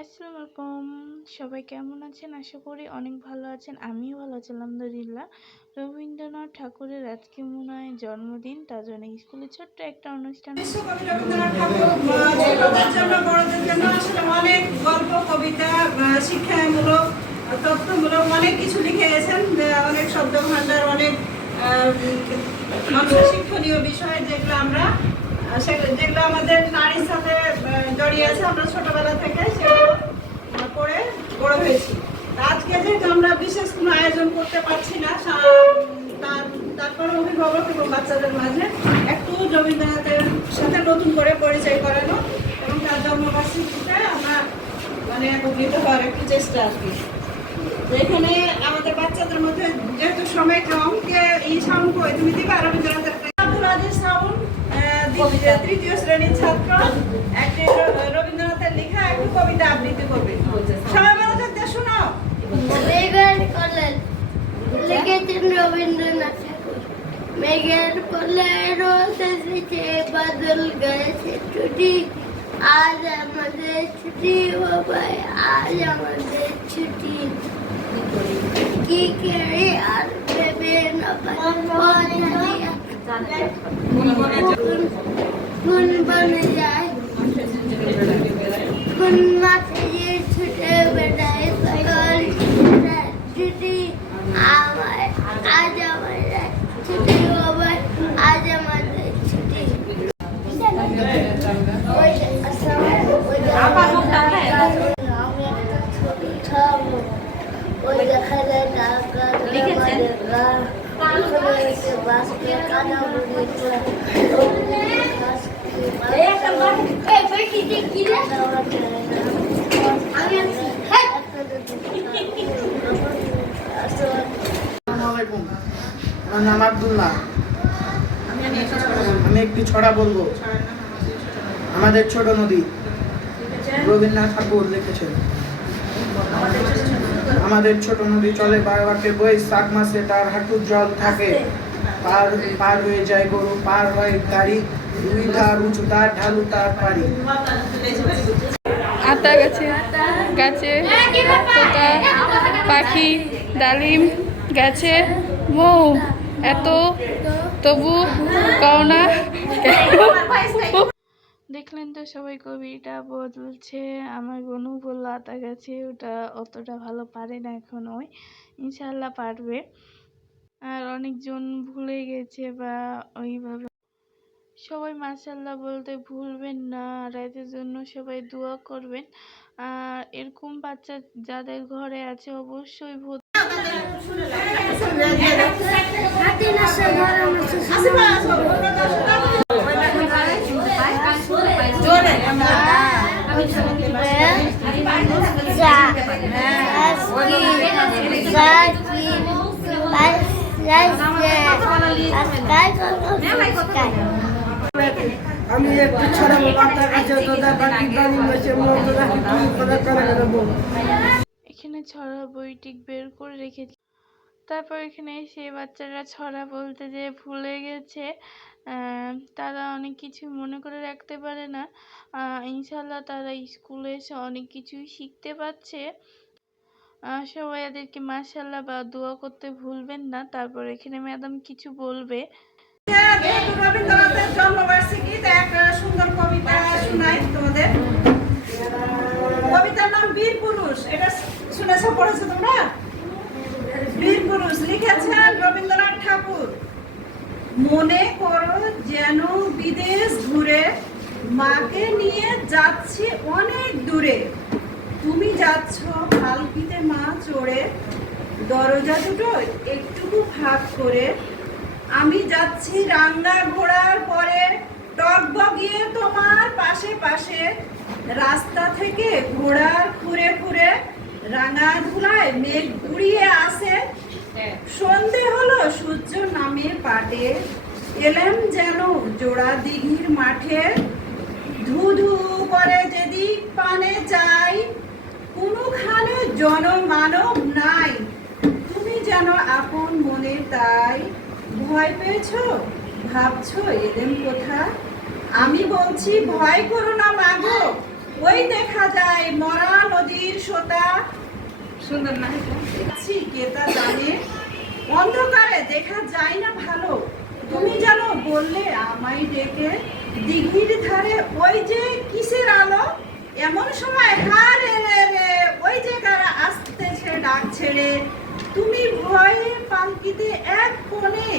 আসসালামু আলাইকুম। সবাই কেমন আছেন? আশা করি অনেক ভালো আছেন। আমিও ভালো আছি আলহামদুলিল্লাহ। রবীন্দ্রনাথ ঠাকুরের আজকে মনে হয় জন্মদিন, তার জন্য স্কুলে ছোট্ট একটা অনুষ্ঠান। বিশ্বকবি রবীন্দ্রনাথ ঠাকুর ছোটদের জন্য বড়দের জন্য আসলে অনেক গল্প, কবিতা, শিক্ষামূলক, তথ্যমূলক অনেক কিছু লিখে গেছেন। অনেক শব্দ ভান্ডার, অনেক মানুষের শিক্ষণীয় বিষয় যেগুলো আমাদের নারীর সাথে জড়িয়ে আছে। আমরা ছোটবেলা থেকে সেগুলো পড়ে বড় হয়েছি। আজকে যেহেতু আমরা বিশেষ কোনো আয়োজন করতে পারছি না, তারপরে অভিভাবক এবং বাচ্চাদের মাঝে একটু রবীন্দ্রনাথের সাথে নতুন করে পরিচয় করানো এবং তার জন্মবার্ষিকীতে আমরা একত্রিত হওয়ার একটু চেষ্টা আর কি। এখানে আমাদের বাচ্চাদের মধ্যে যেহেতু সময় কম, এই শাউন কই তুমি দিবা রবীন্দ্রনাথের আব্দুল আজিজ শাউন তৃতীয় শ্রেণীর ছাত্র একটি রবীন্দ্রনাথের লেখা একটু কবিতা আবৃত্তি করবে। সবাই ভালো থাকতে শোনো। লিখেছেন রবীন্দ্রনাথ ঠাকুর। মেঘের কোলে রোদ এসেছে, বাদল গাছে ছুটি, আজ আমাদের ছুটি বাবাই, আজ আমাদের ছুটি। কি করে আর ভেবে না কোন বনে যায়, কোন মাঠে যে ছুটে বেড়ায়, সকাল ছুটি আমার, আজ আমাদের ছুটি বাবা, আজ আমাদের ছুটি। ওই দেখা যায় টাকা লিখেছেন আমার নাম আব্দুল্লাহ। আমি একটি ছড়া বলবো। আমাদের ছোট নদী, রবীন্দ্রনাথ ঠাকুর লিখেছেন। আমাদের ছোট নদী চলে বারবারকে বই, শাক মাসে তার হাঁটুর জল থাকে, পার হয়ে যায় গরু, পার হয় গাড়ি, দুই ধার উঁচু তার, ঢালু তার পারি। আতা গাছে গাছে তোতা পাখি, ডালিম গাছে মৌ, এত তবু কওনা। দেখলেন তো সবাই কবিটা বলছে। আমার বোনও বললো আতা গাছে, ওটা অতটা ভালো পারে না এখন, ওই ইনশাল্লাহ পারবে। আর অনেকজন ভুলে গেছে বা ওইভাবে। সবাই মাশাআল্লাহ বলতে ভুলবেন না, আর এদের জন্য সবাই দোয়া করবেন। আর এরকম বাচ্চা যাদের ঘরে আছে অবশ্যই আমি একটু ছড়াবো বাচ্চার কাছে, এখানে ছড়া বইটি বের করে রেখেছি। তারপর এখানে সেই বাচ্চারা ছড়া বলতে যে ভুলে গেছে, তারা অনেক কিছু মনে করে রাখতে পারে না। ইনশাল্লাহ তারা স্কুলে এসে অনেক কিছুই শিখতে পারছে। সবাই এদেরকে মাশাআল্লাহ বা দোয়া করতে ভুলবেন না। তারপর এখানে ম্যাডাম কিছু বলবে। যেহেতু রবীন্দ্রনাথের জন্মবার্ষিকীতে একটা সুন্দর কবিতা শোনাই তোমাদের। কবিতার নাম বীর পুরুষ। এটা শুনেছো, পড়েছো তোমরা? বীর পুরুষ লিখেছেন রবীন্দ্রনাথ ঠাকুর। মনে করো যেন বিদেশ ঘুরে, মাকে নিয়ে যাচ্ছি অনেক দূরে, তুমি যাচ্ছ পালকিতে মা চড়ে, দরজা দুটো একটুকু ফাঁক করে, আমি যাচ্ছি রাঙ্গা ঘোড়ার পরে, টগবগিয়ে তোমার পাশে পাশে, রাস্তা থেকে ঘোড়ার খুঁড়ে খুঁড়ে, রাঙা ধুলায় মেঘ ঘুরিয়ে আসে, সন্ধে হলো সূর্য নামে পাটে, এলেম যেন জোড়া দিঘির মাঠে, ধু ধু করে যেদিক পানে চাই, কোনোখানে জনমানব নাই, তুমি যেন আপন মনে তাই, ভয় পেয়েছো, ভাবছো এলেম কোথা, আমি বলছি ভয় করো না মাগো, ওই দেখা যায় মরা রহস্যটা সুন্দর না কে তা জানে, অন্ধকারে দেখা যায় না ভালো, তুমি জানো বললে আমায় ডেকে, দিঘির ধারে ওই যে কিসের আলো, এমন সময় হারে রে রে ওই যে কারা আসতেছে ডাক ছেড়ে, তুমি ভয়ে পালকিতে এক কোণে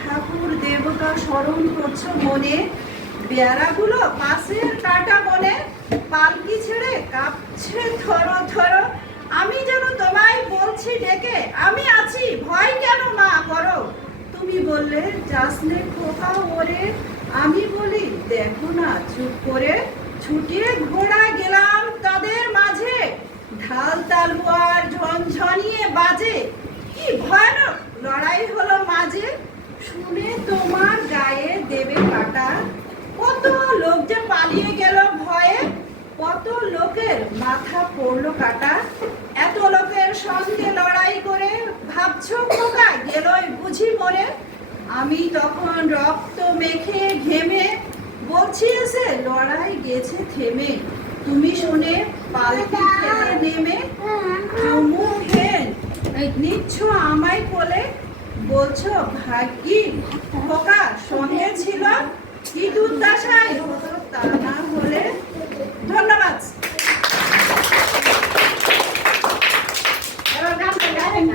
ঠাকুর দেবতা স্মরণ করছো মনে, বেড়াগুলো পাশের কাটা বনে পালকি ছেড়ে কাঁপছে থরো থরো, আমি যেন তোমায় বলছি ডেকে, আমি আছি ভয় কেন মা করো, তুমি বললে যাসনে খোকা ওরে, আমি বলি দেখো না চুপ করে, ছুটিয়ে ঘোড়া গেলাম তাদের মাঝে, ঢাল তালুয়ার ঝনঝনিয়ে বাজে, কি ভয়ানক লড়াই হলো মাঝে, শুনে তোমার গায়ে দেবে কাটা, কত লোক যে পালিয়ে গেল ভয়ে, কত লোকের মাথা পড়লো কাটা, এত লোকের সঙ্গে লড়াই করে ভাবছো খোকা গেলই বুঝি মরে, আমি তখন রক্ত মেখে ঘেমে বলছি এসে লড়াই গেছে থেমে, তুমি শুনে পালকি থেকে নেমে চুমুক হেন নিচ্ছ আমায় কোলে, বলছো ভাগ্যি খোকা সঙ্গে ছিল, কি দুর্দশায় হতো তা না হলে। ধন্যবাদ। এবার গানটা গাইবেন।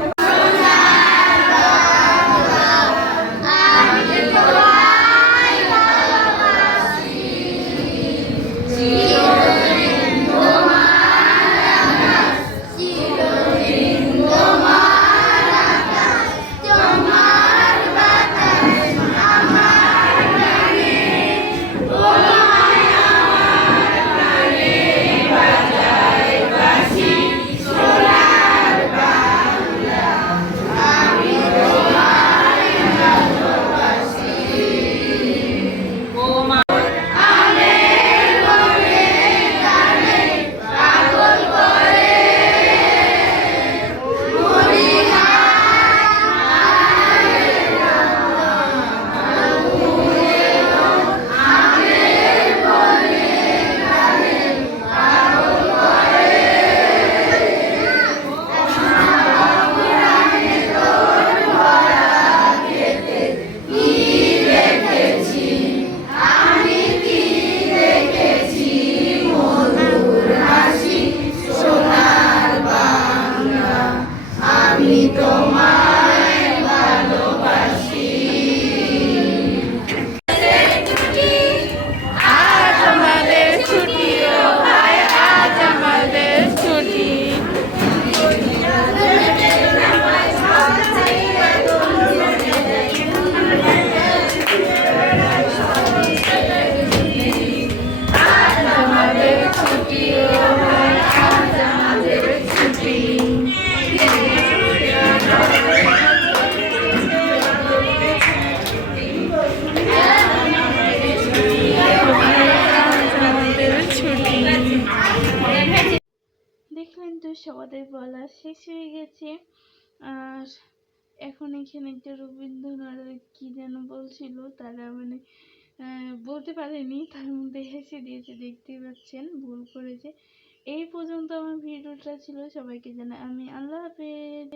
দেখলেন তো সবাদের বলা শেষ হয়ে গেছে। আর এখন এখানে একটা রবীন্দ্রনাথ কি যেন বলছিল, তারা মানে বলতে পারেনি, তার মধ্যে হেসে দিয়েছে, দেখতেই পাচ্ছেন ভুল করেছে। এই পর্যন্ত আমার ভিডিওটা ছিল, সবাইকে জানাই আমি আল্লাহ হাফেজ।